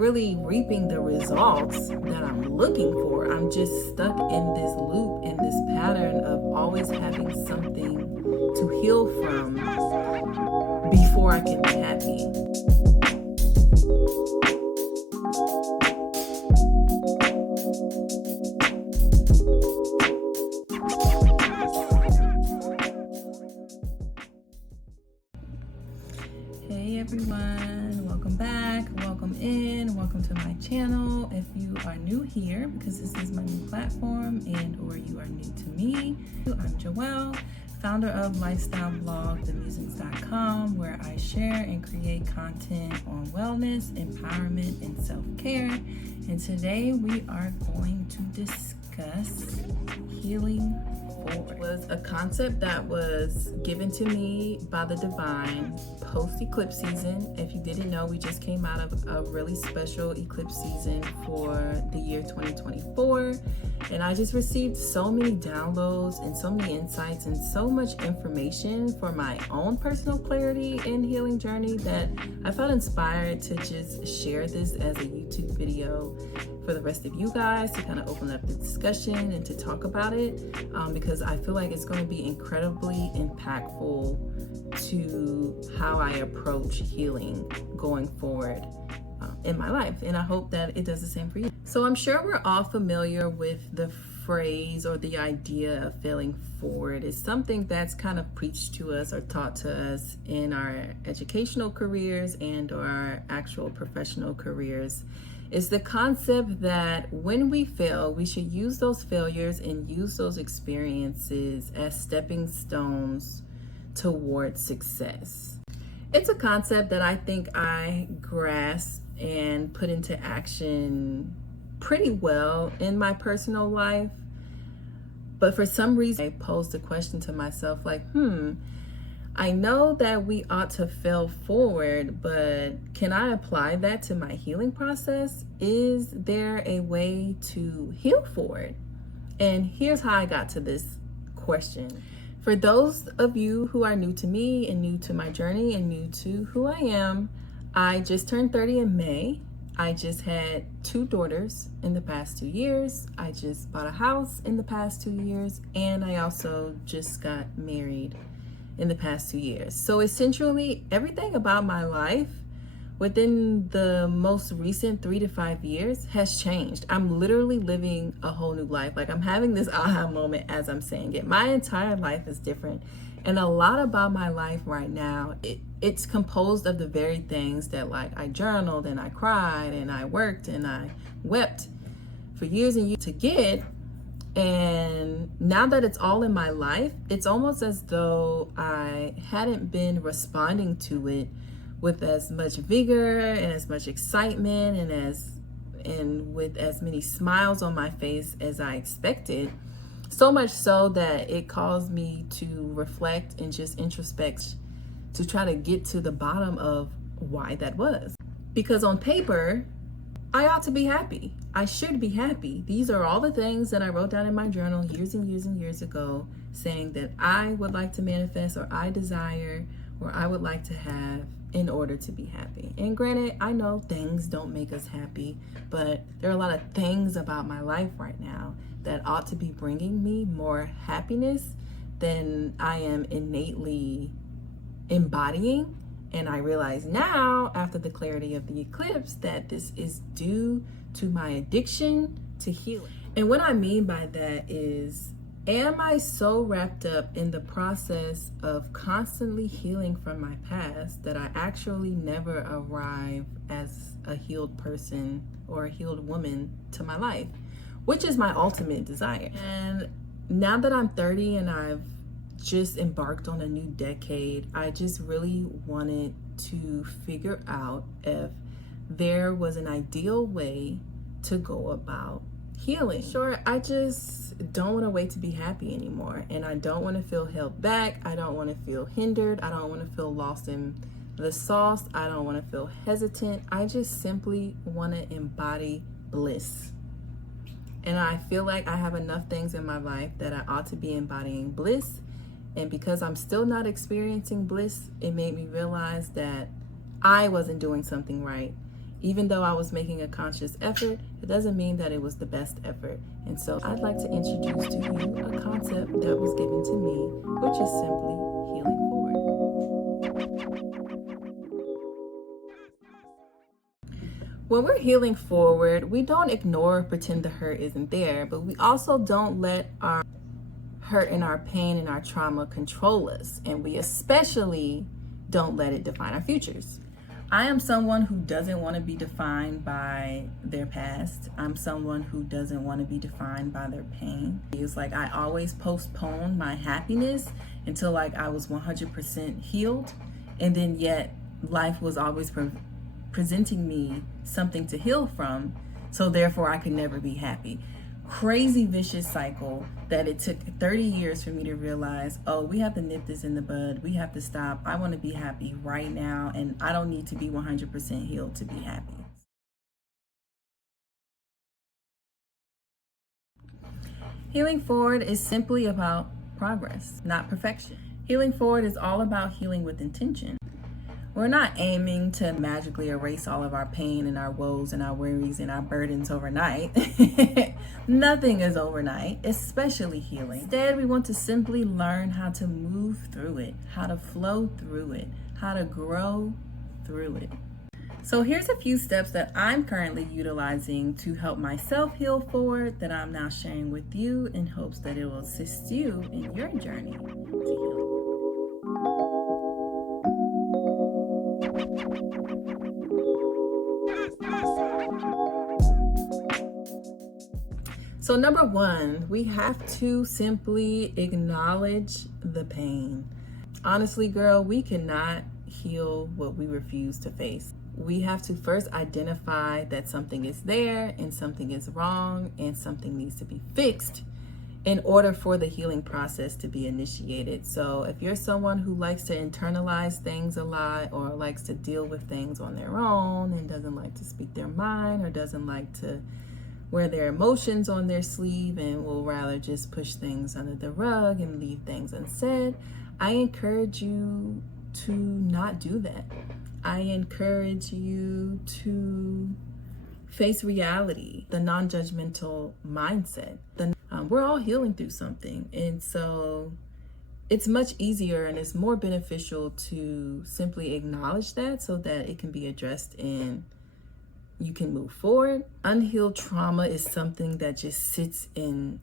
really reaping the results that I'm looking for. I'm just stuck in this loop, in this pattern of always having something to heal from before I can be happy. Hey everyone, welcome back, welcome in, welcome to my channel. If you are new here, because this is my new platform, and or you are new to me, I'm Joelle, founder of lifestyle blog themusings.com, where I share and create content on wellness, empowerment, and self-care. And today we are going to discuss healing forward. It was a concept that was given to me by the divine post eclipse season. If you didn't know, we just came out of a really special eclipse season for the year 2024, and I just received so many downloads and so many insights and so much information for my own personal clarity and healing journey that I felt inspired to just share this as a YouTube video for the rest of you guys, to kind of open up the discussion and to talk about it, because I feel like it's going to be incredibly impactful to how I approach healing going forward in my life, and I hope that it does the same for you. So I'm sure we're all familiar with the phrase or the idea of failing forward. It's something that's kind of preached to us or taught to us in our educational careers and or our actual professional careers. It's the concept that when we fail, we should use those failures and use those experiences as stepping stones towards success. It's a concept that I think I grasp and put into action pretty well in my personal life. But for some reason, I posed a question to myself like, I know that we ought to fail forward, but can I apply that to my healing process? Is there a way to heal forward? And here's how I got to this question. For those of you who are new to me and new to my journey and new to who I am, I just turned 30 in May. I just had 2 daughters in the past 2 years. I just bought a house in the past 2 years, and I also just got married in the past 2 years. So essentially everything about my life within the most recent 3 to 5 years has changed. I'm literally living a whole new life. Like, I'm having this aha moment as I'm saying it. My entire life is different. And a lot about my life right now, it's composed of the very things that, like, I journaled and I cried and I worked and I wept for years and years to get. And now that it's all in my life, it's almost as though I hadn't been responding to it with as much vigor and as much excitement and with as many smiles on my face as I expected. So much so that it caused me to reflect and just introspect to try to get to the bottom of why that was. Because on paper, I ought to be happy. I should be happy. These are all the things that I wrote down in my journal years and years and years ago, saying that I would like to manifest, or I desire, or I would like to have in order to be happy. And granted, I know things don't make us happy, but there are a lot of things about my life right now that ought to be bringing me more happiness than I am innately embodying. And I realize now, after the clarity of the eclipse, that this is due to my addiction to healing. And what I mean by that is, am I so wrapped up in the process of constantly healing from my past that I actually never arrive as a healed person or a healed woman to my life, which is my ultimate desire. And now that I'm 30 and I've just embarked on a new decade, I just really wanted to figure out if there was an ideal way to go about healing. Sure, I just don't want to wait to be happy anymore, and I don't want to feel held back. I don't want to feel hindered. I don't want to feel lost in the sauce. I don't want to feel hesitant. I just simply want to embody bliss. And I feel like I have enough things in my life that I ought to be embodying bliss. And because I'm still not experiencing bliss, it made me realize that I wasn't doing something right. Even though I was making a conscious effort, it doesn't mean that it was the best effort. And so I'd like to introduce to you a concept that was given to me, which is simply healing forward. When we're healing forward, we don't ignore or pretend the hurt isn't there, but we also don't let our hurt and our pain and our trauma control us. And we especially don't let it define our futures. I am someone who doesn't want to be defined by their past. I'm someone who doesn't want to be defined by their pain. It's like I always postpone my happiness until like I was 100% healed. And then yet life was always presenting me something to heal from. So therefore I could never be happy. Crazy vicious cycle that it took 30 years for me to realize, oh, we have to nip this in the bud. We have to stop. I want to be happy right now, and I don't need to be 100% healed to be happy. Healing forward is simply about progress, not perfection. Healing forward is all about healing with intention. We're not aiming to magically erase all of our pain and our woes and our worries and our burdens overnight. Nothing is overnight, especially healing. Instead, we want to simply learn how to move through it, how to flow through it, how to grow through it. So here's a few steps that I'm currently utilizing to help myself heal forward that I'm now sharing with you in hopes that it will assist you in your journey to healing. So number one, we have to simply acknowledge the pain. Honestly, girl, we cannot heal what we refuse to face. We have to first identify that something is there and something is wrong and something needs to be fixed in order for the healing process to be initiated. So if you're someone who likes to internalize things a lot or likes to deal with things on their own and doesn't like to speak their mind or doesn't like to wear their emotions on their sleeve and will rather just push things under the rug and leave things unsaid, I encourage you to not do that. I encourage you to face reality, the non-judgmental mindset. We're all healing through something. And so it's much easier and it's more beneficial to simply acknowledge that so that it can be addressed and you can move forward. Unhealed trauma is something that just sits and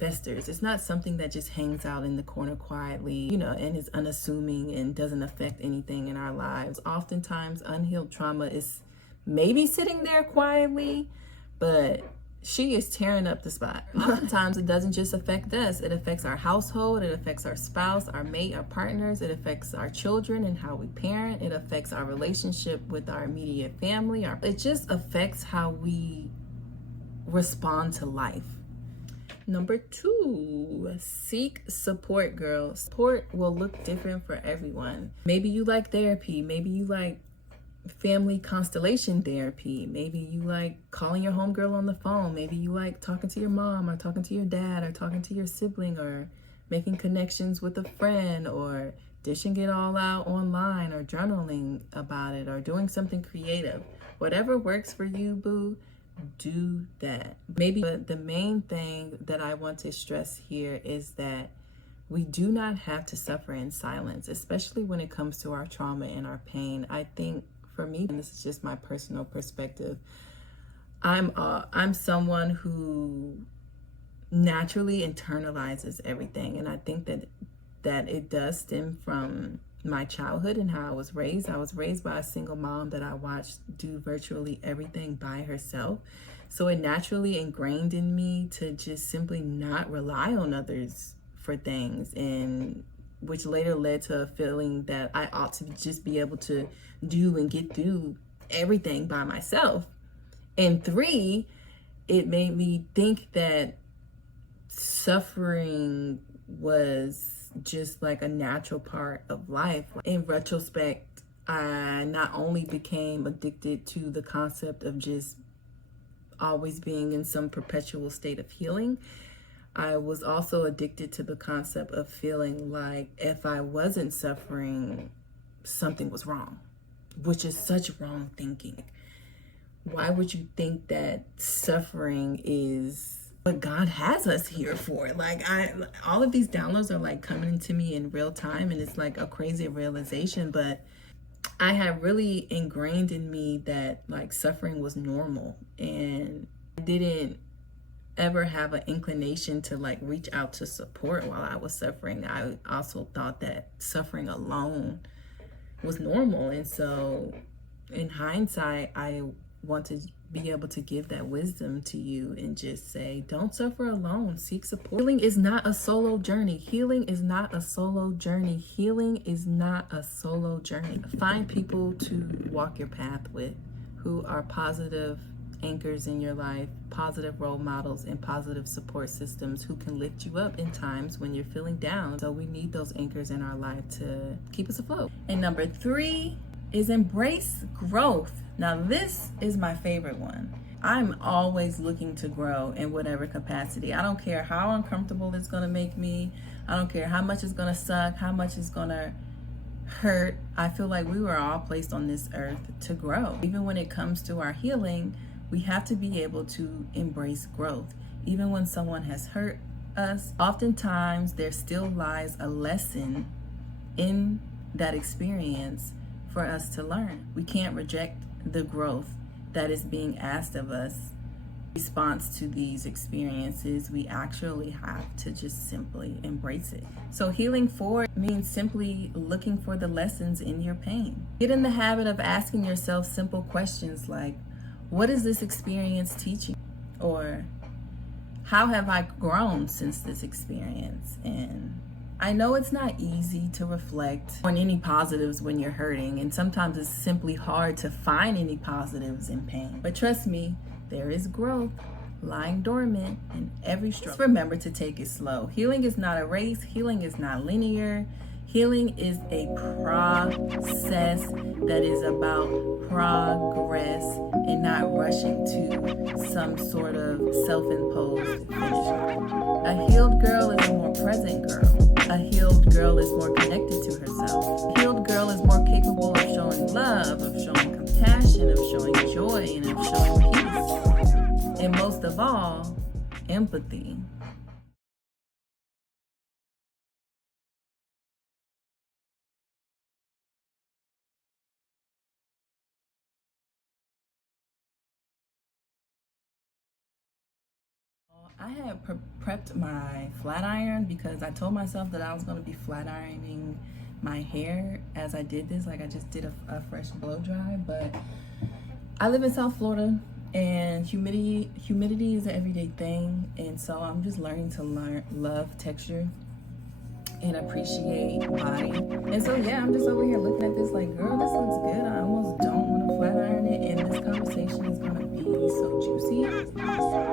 festers. It's not something that just hangs out in the corner quietly, and is unassuming and doesn't affect anything in our lives. Oftentimes, unhealed trauma is maybe sitting there quietly, but she is tearing up the spot. Oftentimes, it doesn't just affect us. It affects our household. It affects our spouse, our mate, our partners. It affects our children and how we parent. It affects our relationship with our immediate family. It just affects how we respond to life. Number two, seek support, girl. Support will look different for everyone. Maybe you like therapy. Maybe you like family constellation therapy. Maybe you like calling your homegirl on the phone. Maybe you like talking to your mom or talking to your dad or talking to your sibling or making connections with a friend or dishing it all out online or journaling about it or doing something creative. Whatever works for you, boo, do that. But the main thing that I want to stress here is that we do not have to suffer in silence, especially when it comes to our trauma and our pain. I think for me, and this is just my personal perspective, I'm someone who naturally internalizes everything, and I think that it does stem from my childhood and how I was raised. I was raised by a single mom that I watched do virtually everything by herself. So it naturally ingrained in me to just simply not rely on others for things, and which later led to a feeling that I ought to just be able to do and get through everything by myself. And three, it made me think that suffering was just like a natural part of life. In retrospect, I not only became addicted to the concept of just always being in some perpetual state of healing, I was also addicted to the concept of feeling like if I wasn't suffering, something was wrong, which is such wrong thinking. why would you think that suffering is what God has us here for? Like, all of these downloads are like coming to me in real time, and it's like a crazy realization. But I had really ingrained in me that like suffering was normal, and I didn't ever have an inclination to like reach out to support while I was suffering. I also thought that suffering alone was normal. And so in hindsight, I want to be able to give that wisdom to you and just say, don't suffer alone, seek support. Healing is not a solo journey. Healing is not a solo journey. Healing is not a solo journey. Find people to walk your path with who are positive anchors in your life, positive role models, and positive support systems who can lift you up in times when you're feeling down. So we need those anchors in our life to keep us afloat. And number 3 is embrace growth. Now this is my favorite one. I'm always looking to grow in whatever capacity. I don't care how uncomfortable it's gonna make me. I don't care how much it's gonna suck, how much it's gonna hurt. I feel like we were all placed on this earth to grow. Even when it comes to our healing, we have to be able to embrace growth. Even when someone has hurt us, oftentimes there still lies a lesson in that experience for us to learn. We can't reject the growth that is being asked of us in response to these experiences. We actually have to just simply embrace it. So healing forward means simply looking for the lessons in your pain. Get in the habit of asking yourself simple questions like, what is this experience teaching? Or how have I grown since this experience? And I know it's not easy to reflect on any positives when you're hurting, and sometimes it's simply hard to find any positives in pain. But trust me, there is growth lying dormant in every struggle. Just remember to take it slow. Healing is not a race. Healing is not linear. Healing is a process that is about progress and not rushing to some sort of self-imposed finish line. A healed girl is a more present girl. A healed girl is more connected to herself. A healed girl is more capable of showing love, of showing compassion, of showing joy, and of showing peace. And most of all, empathy. I had prepped my flat iron because I told myself that I was going to be flat ironing my hair as I did this. Like I just did a fresh blow dry, but I live in South Florida and humidity is an everyday thing. And so I'm just learning to love texture and appreciate body. And so yeah, I'm just over here looking at this like, girl, this looks good. I almost don't want to flat iron it, and this conversation is going to be so juicy.